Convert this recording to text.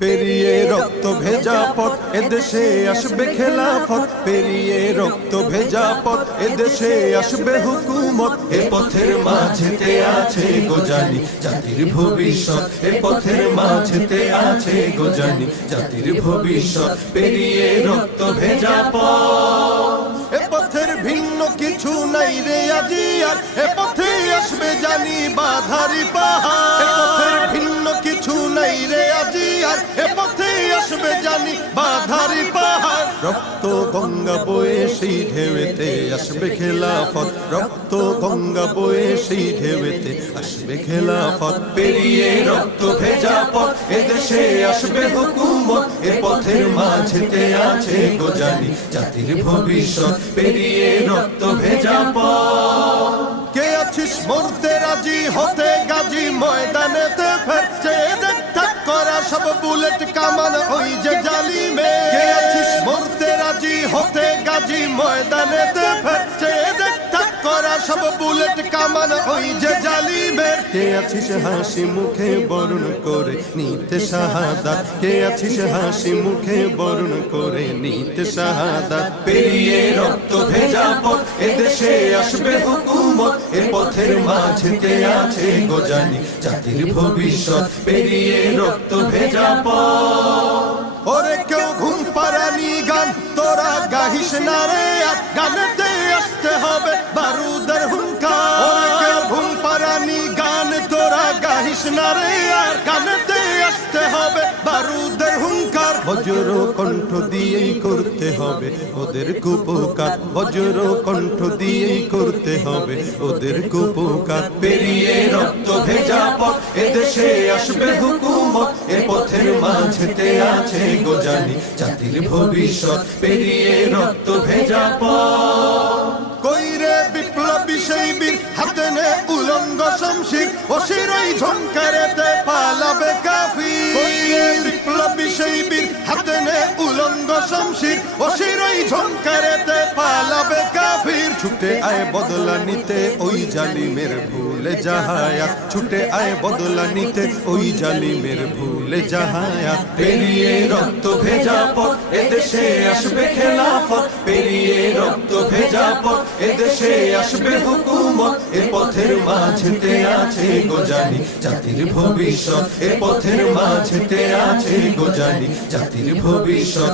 পেরিয়ে রক্ত ভেজা পথ এদেশে আসবে খেলাফত, পেরিয়ে রক্ত ভেজা পথ এদেশে আসবে হুকুমত। এ পথের মাঝেতে আছে গোজানি জাতির ভবিষ্যৎ, এ পথের মাঝেতে আছে গোজানি জাতির ভবিষ্যৎ। পেরিয়ে রক্ত ভেজা পথ, এ পথের ভিন্ন কিছু নাই রে আজি আর, এ পথে আসবে জানি বাধারি পাহাড়। এ পথের ভিন্ন কিছু নাই রে আজি আর, এ পথে আসবে জানি বাধারি পাহাড়। রক্ত গঙ্গা বয়ে সেই ঢেউতে আসবে খেলাফত, রক্ত গঙ্গা বয়ে সেই ঢেউতে আসবে খেলাফত। পেরিয়ে রক্ত ভেজা পথ এদেশে আসবে হুকুমত, এ পথের মাঝেতে আছে গোজানি জাতির ভবিষ্যৎ। পেরিয়ে রক্ত ভেজা পথ, কে আছিস মরতে রাজি হতে গাজী ময়দানেতে ফের চেয়ে দেখ ঠাক করা সব বুলেট কামান ওই যে জালিমে। কে আছিস মরতে রাজি হতে গাজী ময়দানেতে ফের চেয়ে দেখ ঠাক করা সব বুলেট কামান ওই যে জালিমের। কে আছিস হাসি মুখে বরণ করে নিতে শাহাদাত, কে আছিস হাসি মুখে বরণ করে নিতে শাহাদাত। পেরিয়ে রক্ত ভেজা পথ এদেশে আসবে হুকুমত, এ পথের মাঝেতে আছে গোজানি জাতির ভবিষ্যৎ। পেরিয়ে রক্ত ভেজা পথ, ওরে কেউ ঘুম পাড়ানি গান তোরা গাহিস না রে আর, গানেতে আসতে হবে বারুদের হুঙ্কার। ওরে কেউ ঘুম পাড়ানি গান তোরা গাহিস না রে আর, গানেতে আসতে হবে বারুদের হুঙ্কার। বজ্র কণ্ঠ দিয়েই করতে হবে ওদের কুপকার, বজ্র কণ্ঠ দিয়েই করতে হবে ওদের কুপকার। পেরিয়ে রক্ত ভেজা পথ এদেশে আসবে হুকুমত, এ পথের মাঝেতে আছে গোজানি জাতির ভবিষ্যৎ। পেরিয়ে রক্ত ভেজা পথ, কইরে বিপ্লবী সেই বীর হাতে নে উলঙ্গ শমশির, অশিরই ঝংকারেতে পালাবে কাফির। কইরে বিপ্লবী সেই বীর হাতে নে উলঙ্গ শমশির, অশিরই ঝংকারেতে পালাবে কাফির। ছুটে আয় বদলা নিতে ওই জালিমের ভুলে যাহায়া, ছুটে আয় বদলা নিতে ওই জালিমের ভুলে যাহায়া। পেরিয়ে রক্ত ভেজা পথ এদেশে আসবে খেলাফত, পেরিয়ে রক্ত ভেজা পথ এদেশে আসবে হুকুমত, এ পথের মাঝেতে আছে গোজানি জাতির ভবিষ্যৎ। এ পথের মাঝেতে আছে গোজানি জাতির ভবিষ্যৎ।